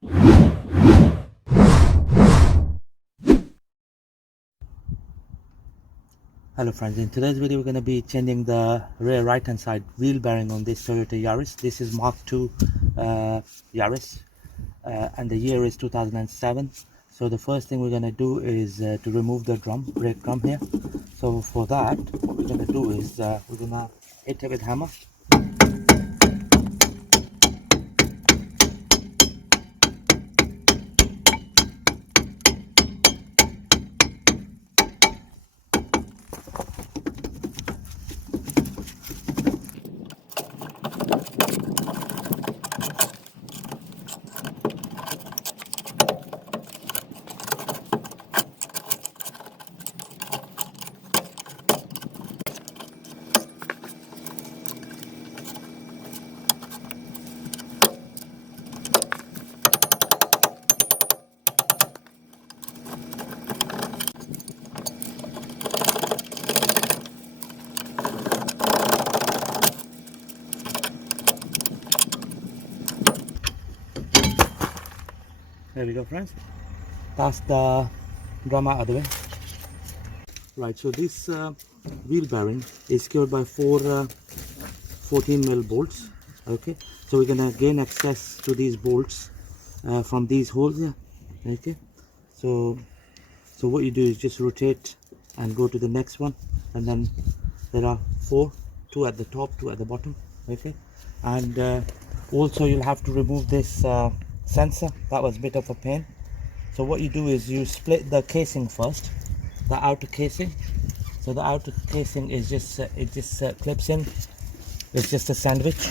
Hello friends, in today's video we're going to be changing the rear right hand side wheel bearing on this Toyota Yaris. This is Mark II Yaris and the year is 2007. So the first thing we're going to do is to remove the brake drum here. So for that what we're going to do is we're going to hit it with hammer. There we go friends, that's the drum out of the way. Right, so this wheel bearing is secured by four 14mm bolts. Okay, so we're gonna gain access to these bolts from these holes here. Okay, so what you do is just rotate and go to the next one, and then there are four, two at the top, two at the bottom. Okay, and also you'll have to remove this sensor. That was a bit of a pain. So what you do is you split the casing first, the outer casing. So the outer casing is just it just clips in. It's just a sandwich.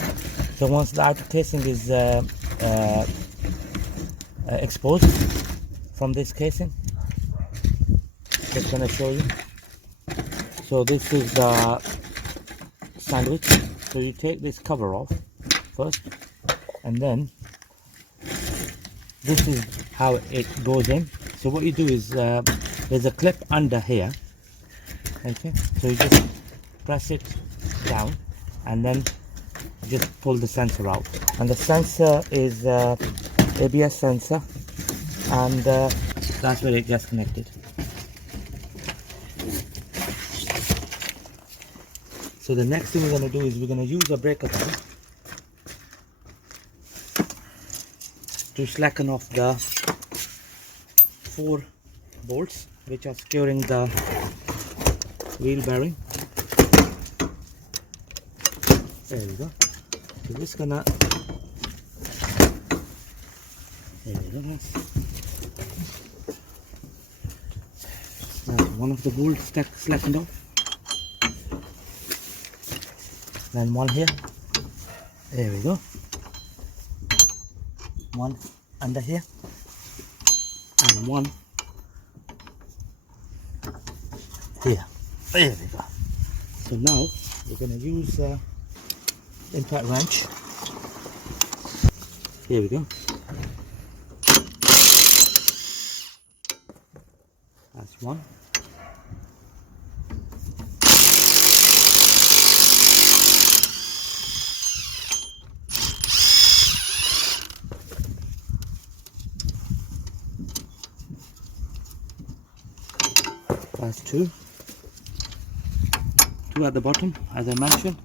So once the outer casing is exposed from this casing, just gonna show you. So this is the sandwich. So you take this cover off first, and then this is how it goes in. So what you do is there's a clip under here. Okay, so you just press it down and then just pull the sensor out, and the sensor is ABS sensor, and that's where it gets connected. So the next thing we're going to do is we're going to use a breaker pen to slacken off the four bolts which are securing the wheel bearing. There we go. So just gonna, there we go. Now one of the bolts slackened off. Then one here. There we go. One under here, and one here. There we go. So now we're going to use impact wrench. Here we go. That's one. That's two. Two at the bottom, as I mentioned.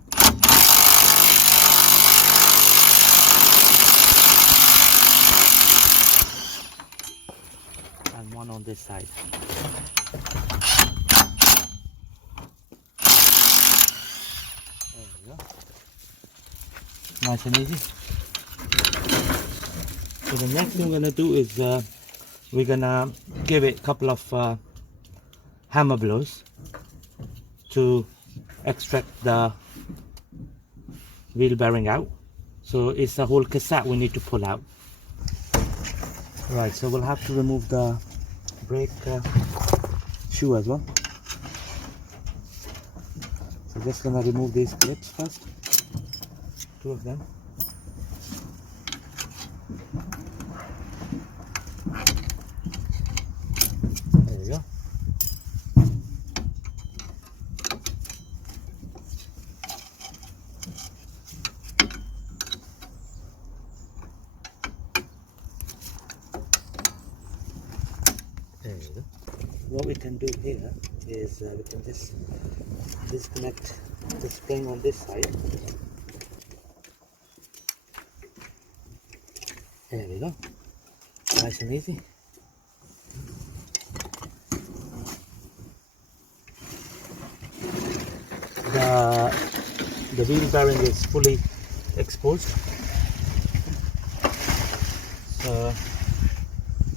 And one on this side. There we go. Nice and easy. So the next thing we're going to do is we're going to give it a couple of hammer blows to extract the wheel bearing out. So it's a whole cassette we need to pull out. Right, so we'll have to remove the brake shoe as well. So just gonna remove these clips first, two of them. There we go. what we can do here is we can just disconnect the spring on this side. There we go, nice and easy. The wheel bearing is fully exposed, so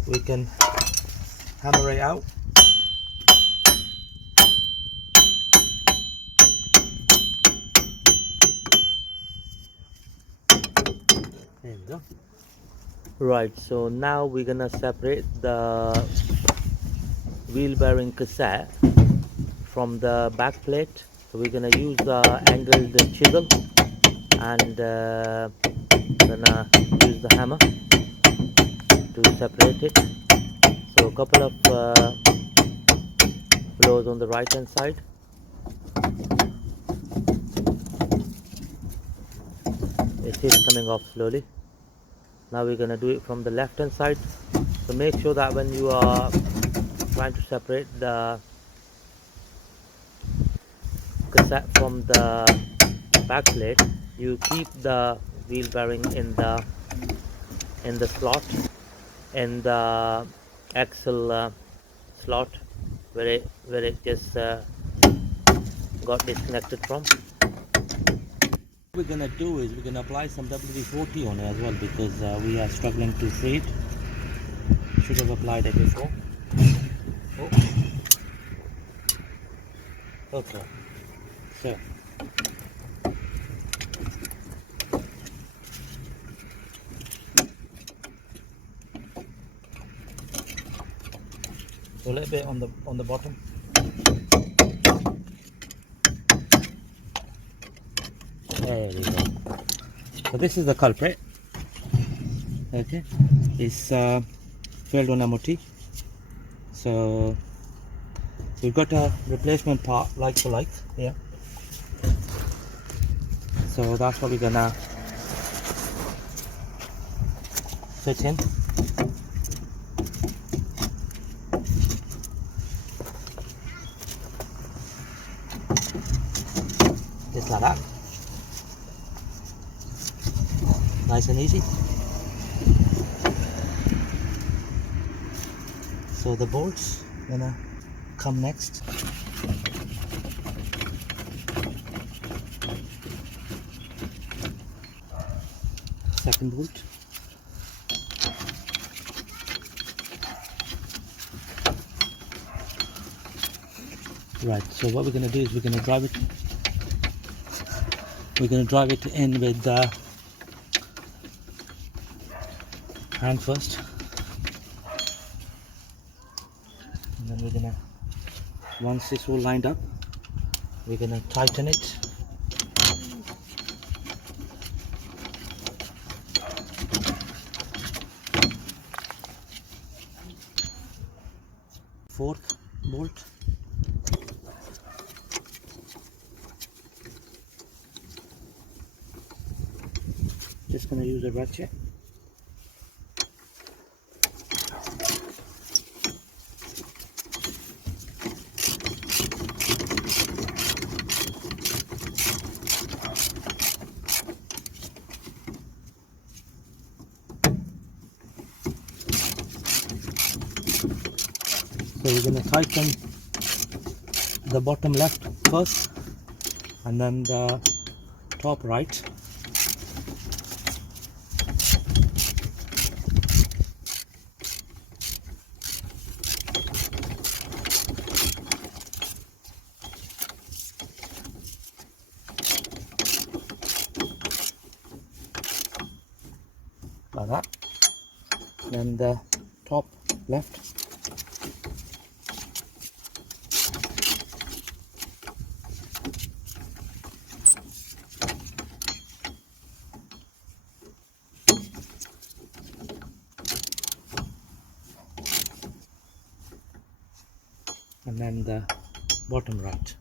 we can hammer it out. There we go. Right, so now we're gonna separate the wheel bearing cassette from the back plate. So we're gonna use the angled chisel and gonna use the hammer to separate it. So a couple of blows on the right hand side. It is coming off slowly. Now we're gonna do it from the left hand side. So make sure that when you are trying to separate the cassette from the back plate, you keep the wheel bearing in the slot, in the axle slot where it just got disconnected from. What we're gonna do is we're gonna apply some WD-40 on it as well, because we are struggling to free it. Should have applied it before. Oh. Okay, so a little bit on the bottom. There we go. So this is the culprit. Okay, it's failed on MOT. So we've got a replacement part like for like here. So that's what we're gonna fit in. Just like that. Nice and easy. So the bolts gonna come next. Second bolt. Right, so what we're gonna do is we're gonna drive it in with the hand first, and then we're gonna, once it's all lined up, we're gonna tighten it. Fourth bolt. Just gonna use a ratchet. So we're going to tighten the bottom left first and then the top right. Like that. Then the top left. And then the bottom right.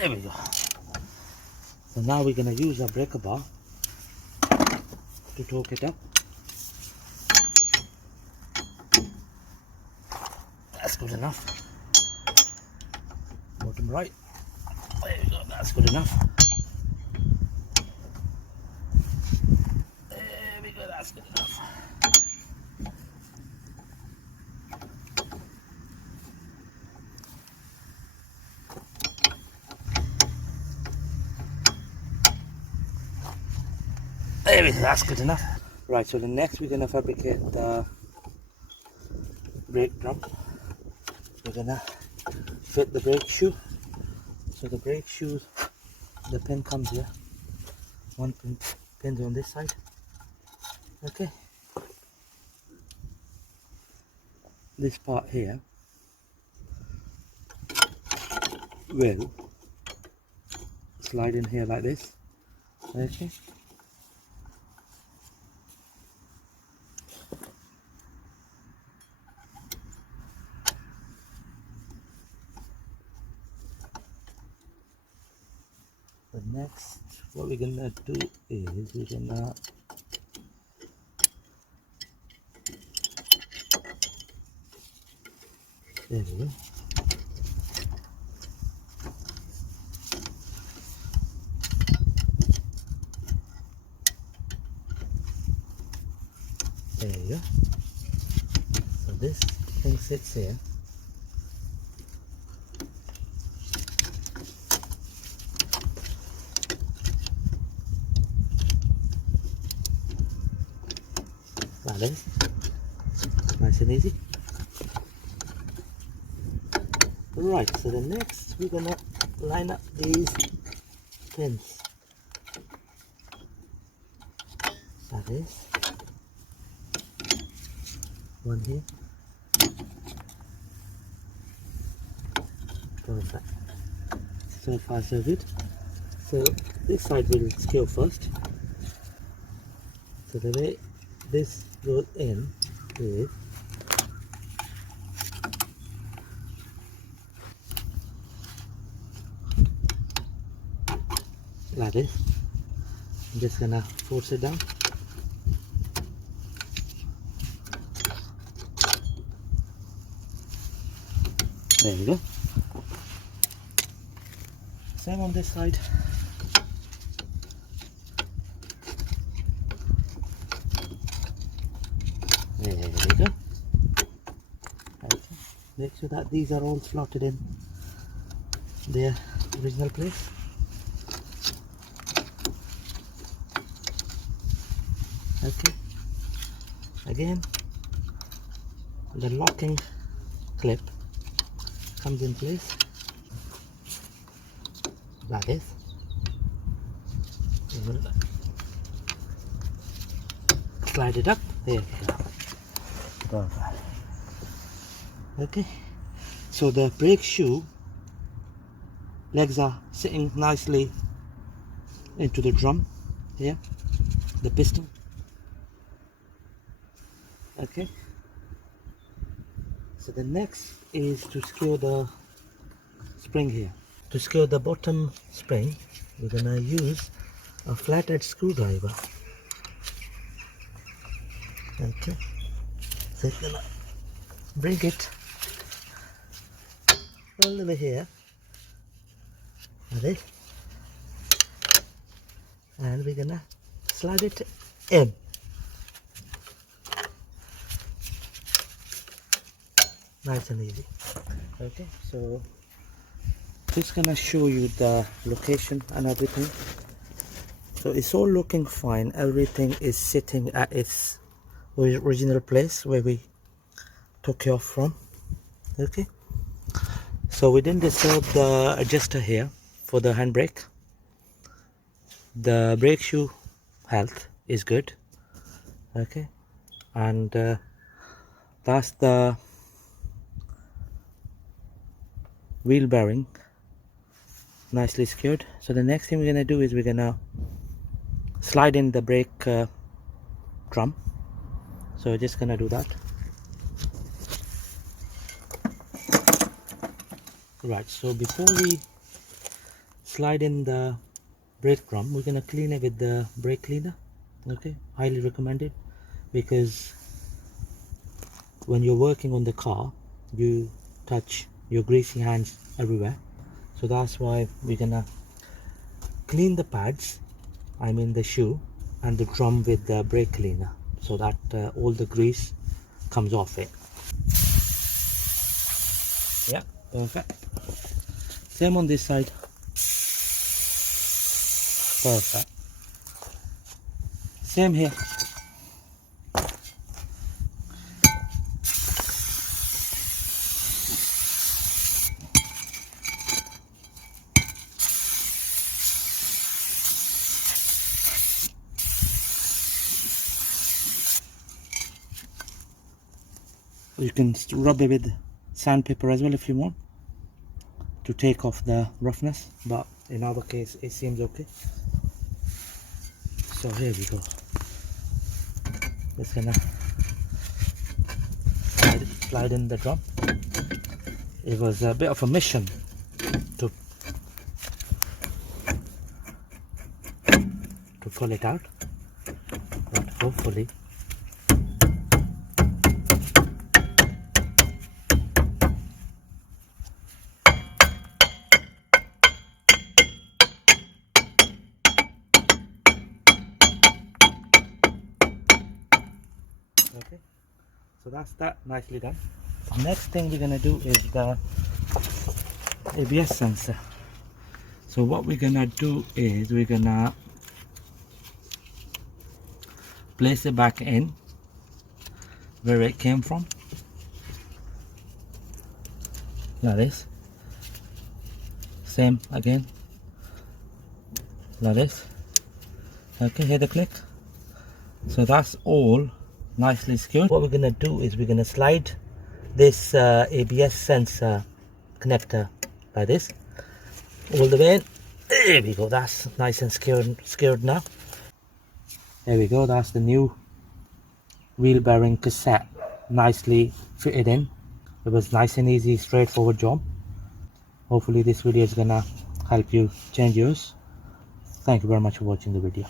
There we go. So now we're gonna use a breaker bar to torque it up. That's good enough. Bottom right. There we go, that's good enough. There we go, that's good enough. There we go, that's good enough. Right, so the next we're gonna fabricate the brake drum. We're gonna fit the brake shoe. So the brake shoes, the pin comes here. One pin's on this side. Okay. This part here will slide in here like this. Okay. The next, what we're gonna do is we're gonna there we go. There you go. So this thing sits here. Like this. Nice and easy. Right, so the next we're gonna line up these pins. Like this. One here. Perfect. So far so good. So this side will scale first. So the way this goes in is like this. I'm just gonna force it down. There we go. Same on this side. There we go. Okay. Make sure that these are all slotted in their original place. Okay. Again, the locking clip comes in place like this. Slide it up. There we go. Perfect. Okay. So the brake shoe legs are sitting nicely into the drum here, the piston. Okay. So the next is to secure the spring here. To secure the bottom spring, we're gonna use a flathead screwdriver. Okay. So it's gonna bring it all the way here, like this, and we're gonna slide it in. Nice and easy. Okay, so just gonna show you the location and everything. So it's all looking fine. Everything is sitting at its original place where we took it off from. Okay, so we didn't disturb the adjuster here for the handbrake. The brake shoe health is good. Okay, and that's the wheel bearing nicely secured. So the next thing we're gonna do is we're gonna slide in the brake drum. So we're just gonna do that. Right, so before we slide in the brake drum, we're gonna clean it with the brake cleaner. Okay, highly recommended, because when you're working on the car, you touch your greasy hands everywhere. So that's why we're gonna clean the pads, I mean the shoe and the drum, with the brake cleaner, so that all the grease comes off it. Yeah, perfect. Same on this side. Perfect. Same here. You can rub it with sandpaper as well if you want, to take off the roughness, but in our case it seems okay. So here we go. Just gonna slide in the drum. It was a bit of a mission to pull it out, but hopefully okay. So that's that, nicely done. Next thing we're gonna do is the ABS sensor. So what we're gonna do is we're gonna place it back in where it came from, like this. Same again, like this. Okay, hear the click. So that's all nicely secured. What we're gonna do is we're gonna slide this ABS sensor connector like this all the way in. There we go, that's nice and secured now. There we go, that's the new wheel bearing cassette, nicely fitted in. It was nice and easy, straightforward job. Hopefully this video is gonna help you change yours. Thank you very much for watching the video.